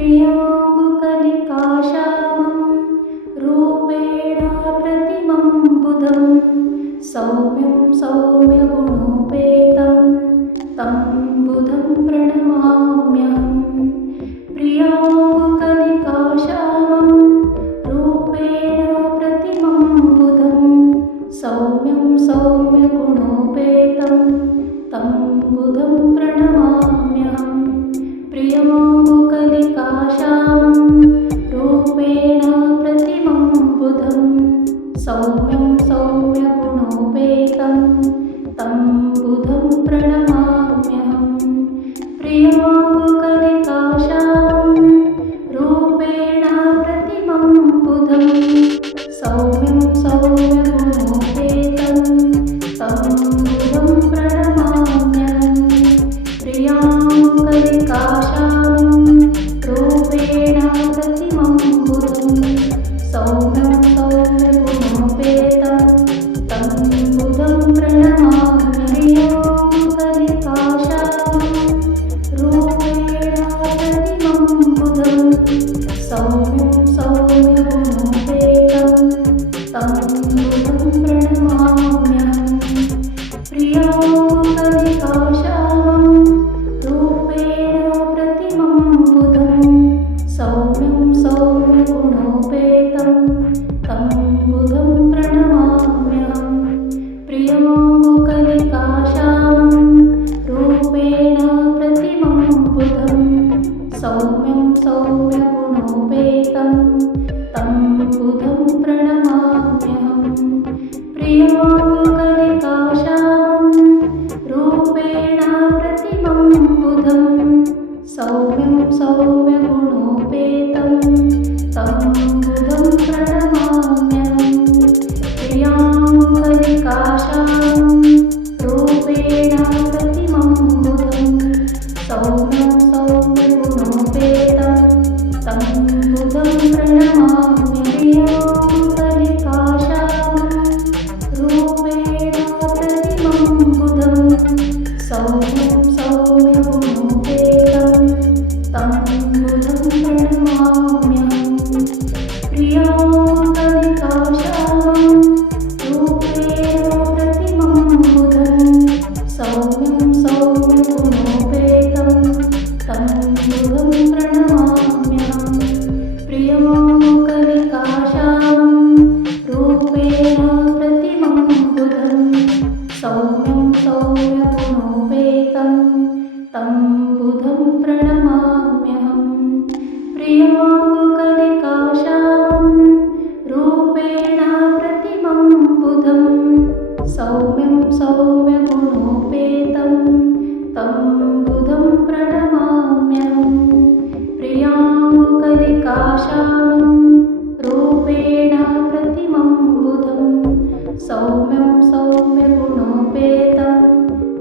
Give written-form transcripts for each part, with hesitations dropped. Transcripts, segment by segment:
प्रियाङ्गुकलिकाश्यामं रूपेण प्रतिमं बुधं सौम्यं सौम्यगुणोपेतं तं बुधं प्रणमाम्यहम्। प्रियाङ्गुकलिकाश्यामं रूपेण प्रतिमं बुधं सौम्यं सौम्यगुणोपेतं तं बुधं प्रणमाम्यहम्। प्रियाङ्गुकलिकाश्यामं रूपेण प्रतिमं बुधं सौम्यं सौम्यगुणोपेतं तं बुधं प्रणमाम्यहम्। प्रियाङ्गुकलिकाश्यामं रूपेण प्रतिमं बुधं सौम्यं सौम्यगुणोपेतं तं बुधं प्रणमाम्यहम्। प्रियाङ्गुकलिकाश्यामं रूपेण प्रतिमं बुधं सौम्यं सौम्यगुणोपेतं तं बुधं प्रणमाम्यहम्। प्रियाङ्गुकलिकाश्यामं रूपेण प्रतिमं बुधं सौम्यं सौम्यगुणोपेतं तं बुधं प्रणमाम्यहम्। प्रियाङ्गुकलिकाश्यामं रूपेण प्रतिमं बुधं सौम्यं सौम्यगुणोपेतं तं बुधं प्रणमाम्यहम्। प्रियाङ्गुकलिकाश्यामं रूपेण प्रतिमं बुधं सौम्यं सौम्यगुणोपेतं तं बुधं प्रणमाम्यहम्। प्रियाङ्गुकलिकाश्यामं रूपेण प्रतिमं बुधं सौम्यं सौम्यगुणोपेतं तं बुधं प्रणमाम्यहम्। प्रियाङ्गुकलिकाश्यामं रूपेण प्रतिमं बुधं सौम्यं सौम्यगुणोपेतं तं बुधं प्रणमाम्यहम्। प्रियाङ्गुकलिकाश्यामं रूपेण प्रतिमं बुधं सौम्यं सौम्यगुणोपेतं तं बुधं प्रणमाम्यहम्। प्रियाङ्गुकलिकाश्यामं रूपेण प्रतिमं बुधं सौम्यं सौम्यगुणोपेतं तं बुधं प्रणमाम्यहम्। प्रियाङ्गुकलिकाश्यामं रूपेण प्रतिमं बुधं सौम्यं सौम्यगुणोपेतं तं बुधं प्रणमाम्यहम्। प्रियाङ्गुकलिकाश्यामं रूपेण प्रतिमं बुधं सौम्यं सौम्यगुणोपेतं तं बुधं प्रणमाम्यहम्। प्रियाङ्गुकलिकाश्यामं रूपेण प्रतिमं बुधं सौम्यं सौम्यगुणोपेतं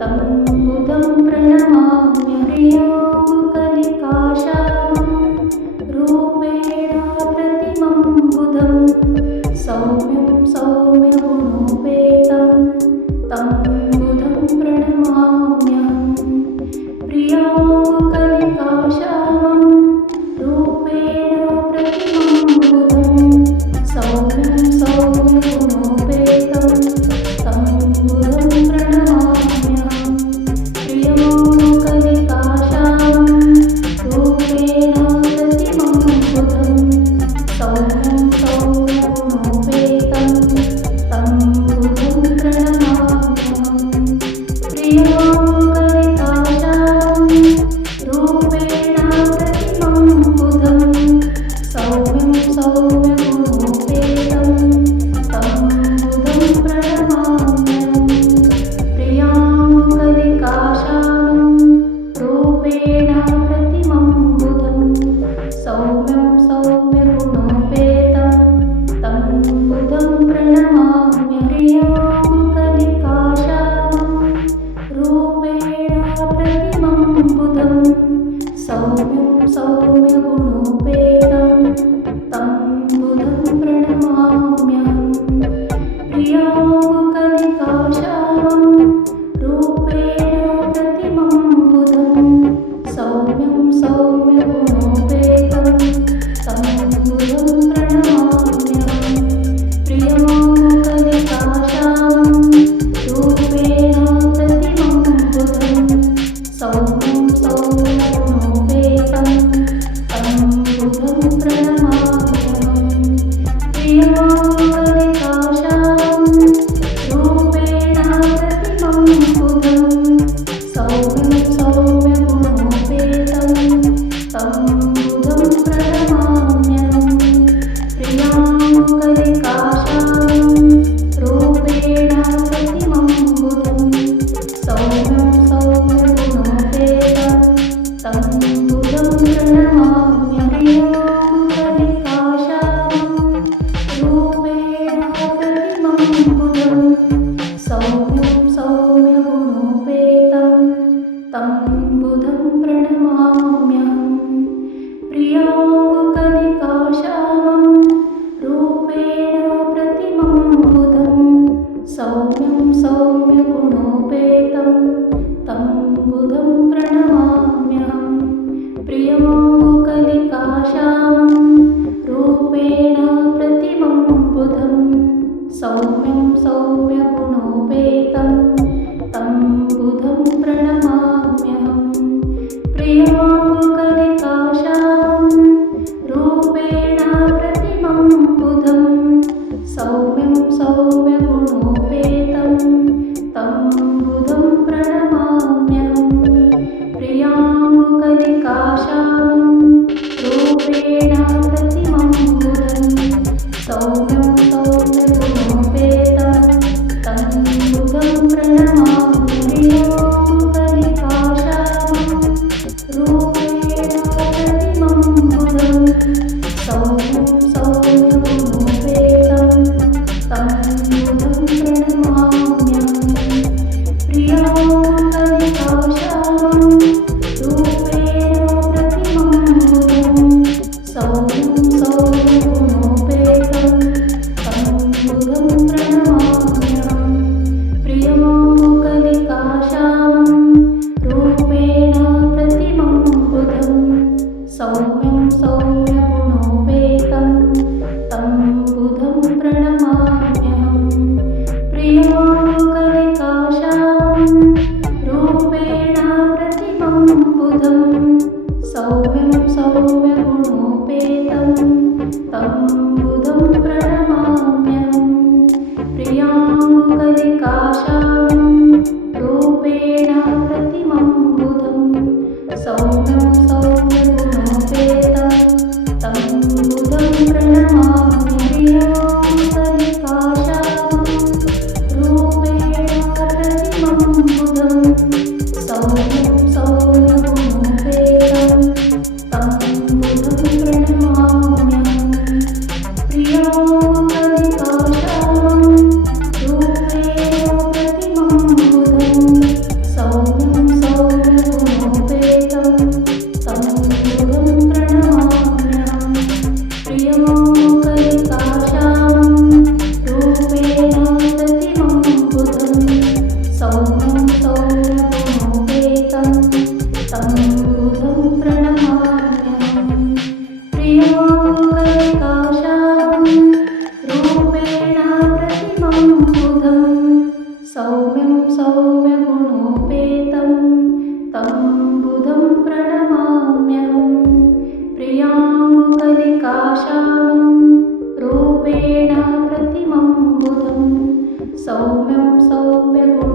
तं बुधं प्रणमाम्यहम्। प्रियाङ्गुकलिकाश्यामं रूपेण प्रतिमं बुधं सौम्यं सौम्यगुणोपेतं तं बुधं प्रणमाम्यहम्। प्रियाङ्गुकलिकाश्यामं रूपेण प्रतिमं प्रियाङ्गुकलिकाश्यामं रूपेण प्रतिमं बुधं सौम्यं सौम्यगुणोपेतं तं बुधं प्रणमाम्यहं प्रियाङ्गुकलिकाश्यामं रूपेण प्रतिमं बुधं सौम्यं सौम्यगुणोपेतं तं बुधं प्रणमाम्यहं प्रियाङ्गुकलिकाश्यामं रूपेण प्रतिमं बुधं सौम्यं सौम्यगुणोपेतं तं बुधं प्रणमाम्यहं प्रियाङ्गुकलिकाश्यामं रूपेण प्रतिमं बुधं सौम्यं सौम्यगुणोपेतं तं बुधं प्रणमाम्यहं प्रियाङ्गुकलिकाश्यामं रूपेण प्रतिमं बुधं सौम्यं सौम्यगुणोपेतं तं बुधं प्रणमाम्यहं प्रियाङ्गुकलिकाश्यामं रूपेण प्रतिमं बुधं सौम्यं सौम्यगुणोपेतं तं बुधं प्रणमाम्यहं प्रियाङ्गुकलिकाश्यामं रूपेण प्रतिमं बुधं सौम्यं सौम्यगुणोपेतं तं बुधं प्रणमाम्यहं प्रियाङ्गुकलिकाश्यामं रूपेण प्रतिमं बुधं सौम्यं सौम्यगुणोपेतं तं बुधं प्रणमाम्यहं प्रियाङ्गुकलिकाश्यामं रूपेण प्रतिमं बुधं सौम्यं सौम्यगुणोपेतं तं बुधं प्रणमाम्यहं प्रियाङ्गुकलिकाश्यामं रूपेण प्रतिमं बुधं सौम्यं सौम्यगुणोपेतं तं बुधं प्रणमाम्यहं प्रियाङ्गुकलिकाश्यामं रूपेण प्रतिमं बुधं सौम्यं सौम्यगुणोपेतं तं बुधं प्रणमाम्यहं प्रियाङ्गुकलिकाश्यामं रूपेण प्रतिमं बुधं सौम्यं सौम्यगुणोपेतं तं बुधं प्रणमाम्यहं प्रियाङ्गुकलिकाश्यामं रूपेण प्रतिमं बुधं सौम्यं सौम्यगुणोपेतं तं बुधं प्रणमाम्यहं प्रियाङ्गुकलिकाश्यामं रूपेण प्रतिमं बुधं सौम्यं सौम्यगुणोपेतं